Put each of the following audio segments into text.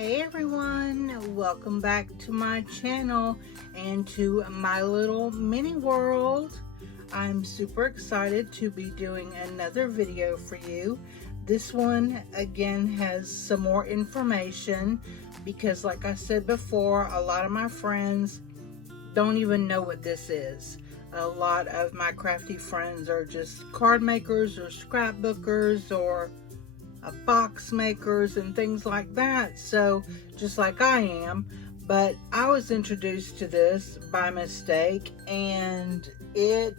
Hey everyone, welcome back to my channel and to my little mini world. I'm super excited to be doing another video for you. This one again has some more information because, like I said before, a lot of my friends don't even know what this is. A lot of my crafty friends are just card makers or scrapbookers or box makers and things like that, so just like I am. But I was introduced to this by mistake, and it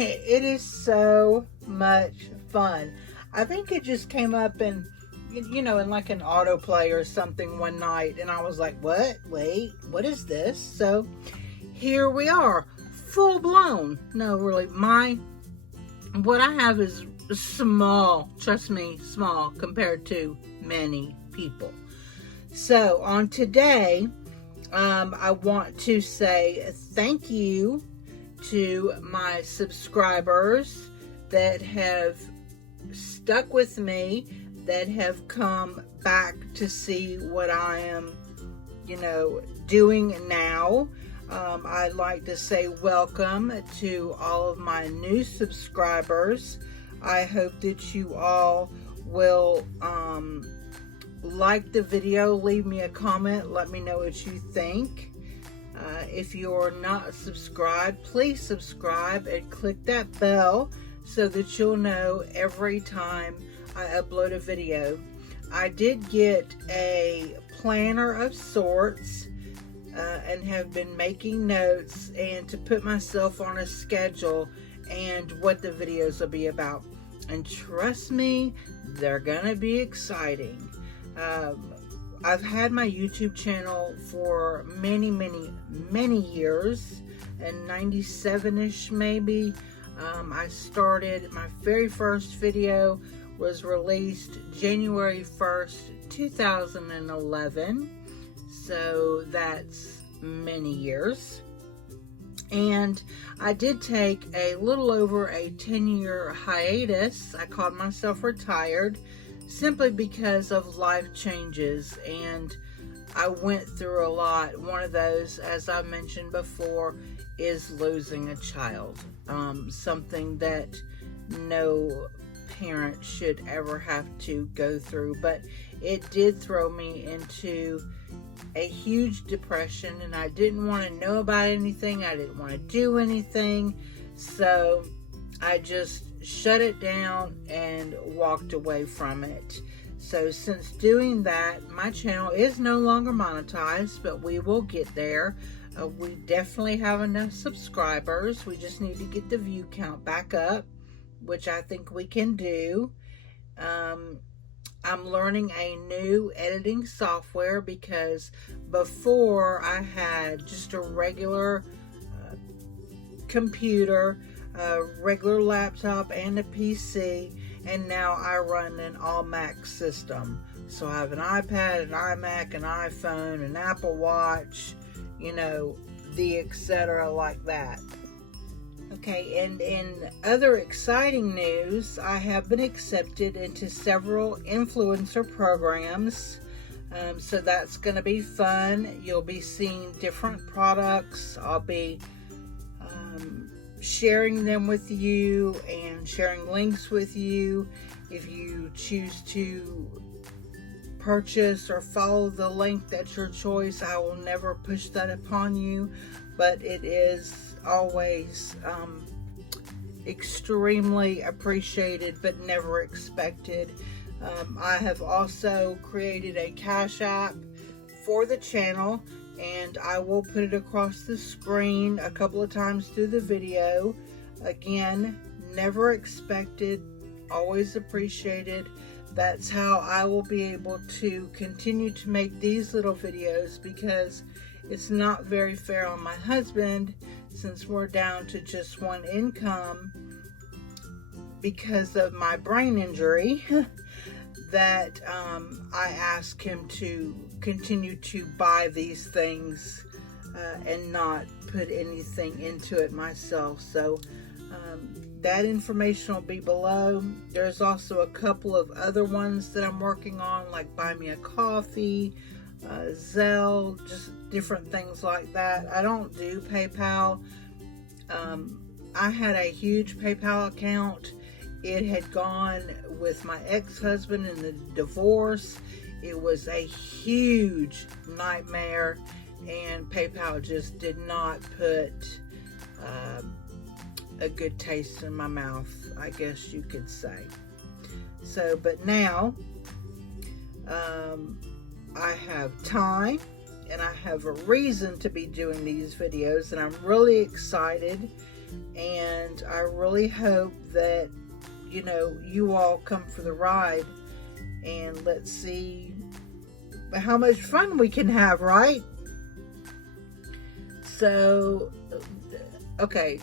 is so much fun. I think it just came up in in like an autoplay or something one night, and I was like, what? Wait, what is this? So here we are, full blown. No, really, what I have is small, trust me, small compared to many people. So on today, I want to say thank you to my subscribers that have stuck with me, that have come back to see what I am, doing now. I'd like to say welcome to all of my new subscribers. I hope that you all will like the video, leave me a comment, let me know what you think. If you're not subscribed, please subscribe and click that bell so that you'll know every time I upload a video. I did get a planner of sorts and have been making notes and to put myself on a schedule and what the videos will be about. And trust me, they're gonna be exciting. I've had my YouTube channel for many years, and 97-ish maybe. I started, my very first video was released January 1st, 2011. So that's many years. And I did take a little over a 10-year hiatus. I called myself retired simply because of life changes, and I went through a lot. One of those, as I mentioned before, is losing a child. Something that no parent should ever have to go through, but it did throw me into a huge depression, and I didn't want to know about anything. I didn't want to do anything, so I just shut it down and walked away from it. So since doing that, my channel is no longer monetized, but we will get there. We definitely have enough subscribers. We just need to get the view count back up, which I think we can do. I'm learning a new editing software because before I had just a regular computer, a regular laptop, and a PC, and now I run an all Mac system. So I have an iPad, an iMac, an iPhone, an Apple Watch, the etc. like that. Okay, and in other exciting news, I have been accepted into several influencer programs. So that's going to be fun. You'll be seeing different products. I'll be sharing them with you and sharing links with you. If you choose to purchase or follow the link, that's your choice. I will never push that upon you, but it is always extremely appreciated but never expected. I have also created a Cash App for the channel, and I will put it across the screen a couple of times through the video. Again, never expected, always appreciated. That's how I will be able to continue to make these little videos, because it's not very fair on my husband, since we're down to just one income because of my brain injury, that I ask him to continue to buy these things and not put anything into it myself. So that information will be below. There's also a couple of other ones that I'm working on, like Buy Me a Coffee, Zelle, just different things like that. I don't do PayPal. I had a huge PayPal account. It had gone with my ex-husband in the divorce. It was a huge nightmare, and PayPal just did not put a good taste in my mouth, I guess you could say. So, but now I have time and I have a reason to be doing these videos, and I'm really excited, and I really hope that, you know, you all come for the ride, and let's see how much fun we can have, right? So, okay,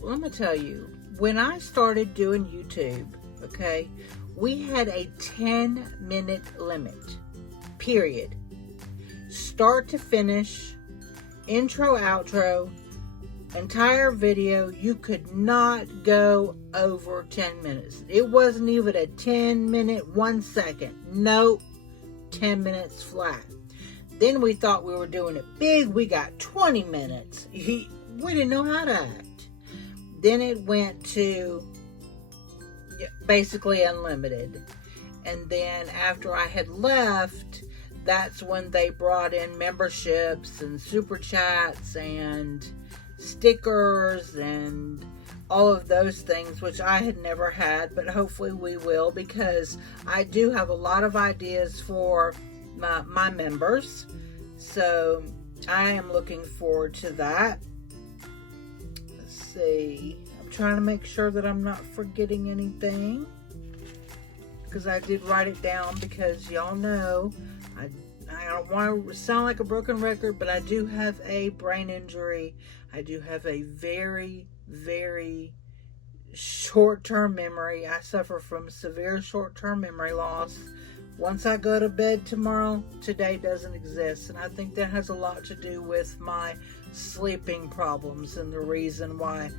let me tell you, when I started doing YouTube, okay, we had a 10-minute limit, period. Start to finish, intro, outro, entire video. You could not go over 10 minutes. It wasn't even a 10-minute, 1 second. Nope, 10 minutes flat. Then we thought we were doing it big. We got 20 minutes. We didn't know how to act. Then it went to basically unlimited. And then after I had left, that's when they brought in memberships and super chats and stickers and all of those things, which I had never had, but hopefully we will, because I do have a lot of ideas for my members. So I am looking forward to that. Let's see. I'm trying to make sure that I'm not forgetting anything, because I did write it down, because y'all know I don't want to sound like a broken record, but I do have a brain injury. I do have a very, very short-term memory. I suffer from severe short-term memory loss. Once I go to bed tomorrow, today doesn't exist. And I think that has a lot to do with my sleeping problems and the reason why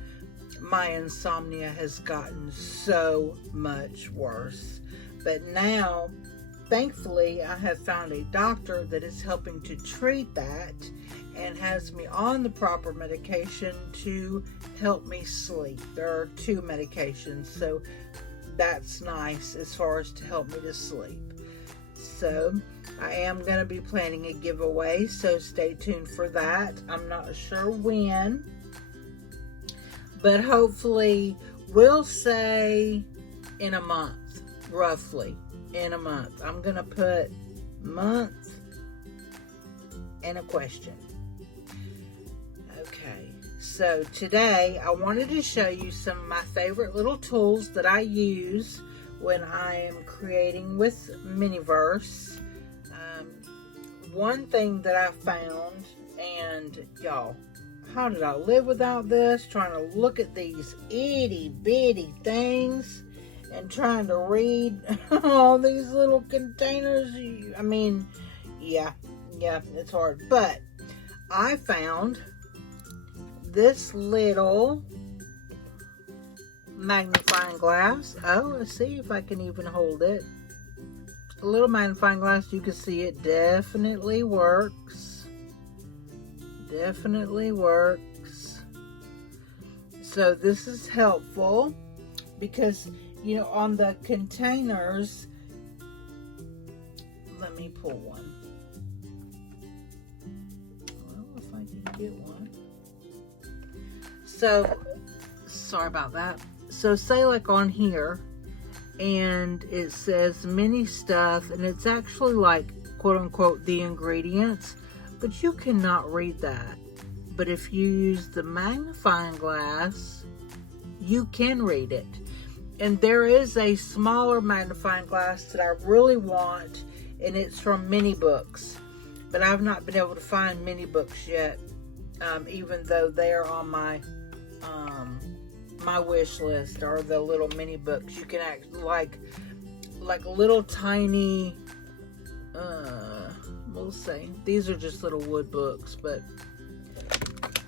my insomnia has gotten so much worse. But now, thankfully, I have found a doctor that is helping to treat that and has me on the proper medication to help me sleep. There are 2 medications, so that's nice as far as to help me to sleep. So I am going to be planning a giveaway, so stay tuned for that. I'm not sure when, but hopefully we'll say in a month, roughly in a month. I'm going to put month and a question. Okay, so today I wanted to show you some of my favorite little tools that I use when I am creating with MiniVerse. One thing that I found, and y'all, how did I live without this? Trying to look at these itty bitty things and trying to read all these little containers. I mean, yeah, it's hard. But I found this little magnifying glass. Oh, let's see if I can even hold it. A little magnifying glass. You can see it definitely works. Definitely works. So this is helpful because, you know, on the containers, let me pull one. Well, if I can get one. So, sorry about that. So say like on here, and it says mini stuff, and it's actually like quote unquote the ingredients, but you cannot read that. But if you use the magnifying glass, you can read it. And there is a smaller magnifying glass that I really want, and it's from MiniBooks, but I've not been able to find MiniBooks yet, even though they are on my my wish list, or the little MiniBooks. You can act like little tiny, we'll say these are just little wood books, but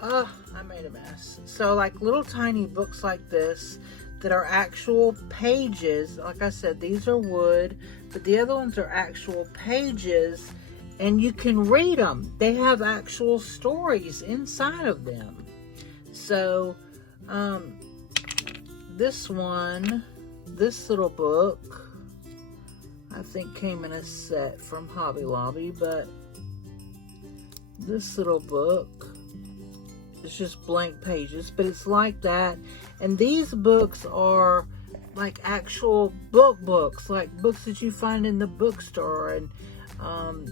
I made a mess. So like little tiny books like this that are actual pages. Like I said, these are wood, but the other ones are actual pages, and you can read them. They have actual stories inside of them. So this little book, I think came in a set from Hobby Lobby, but this little book, it's just blank pages, but it's like that. And these books are like actual books, like books that you find in the bookstore and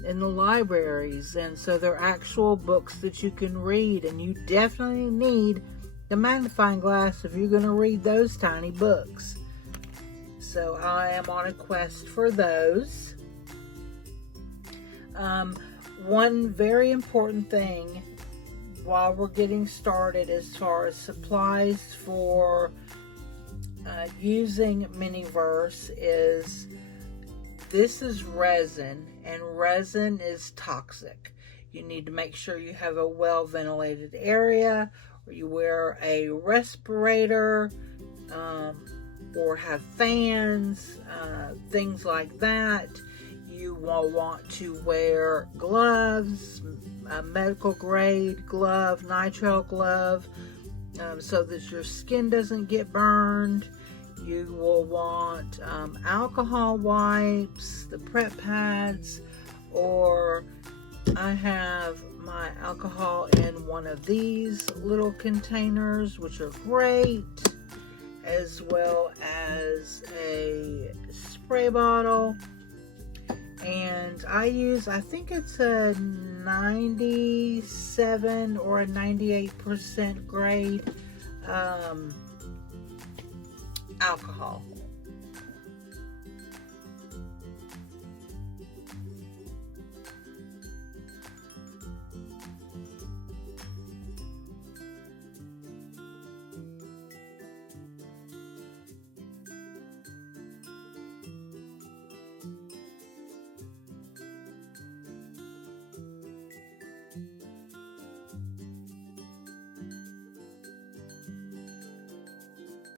in the libraries. And so they're actual books that you can read, and you definitely need the magnifying glass if you're going to read those tiny books. So I am on a quest for those. One very important thing while we're getting started as far as supplies for using MiniVerse is, this is resin, and resin is toxic. You need to make sure you have a well ventilated area, or you wear a respirator, or have fans, things like that. You will want to wear gloves, a medical grade glove, nitrile glove, so that your skin doesn't get burned. You will want alcohol wipes, the prep pads, or I have my alcohol in one of these little containers, which are great, as well as a spray bottle. And I use, I think it's a 97 or a 98% grade alcohol.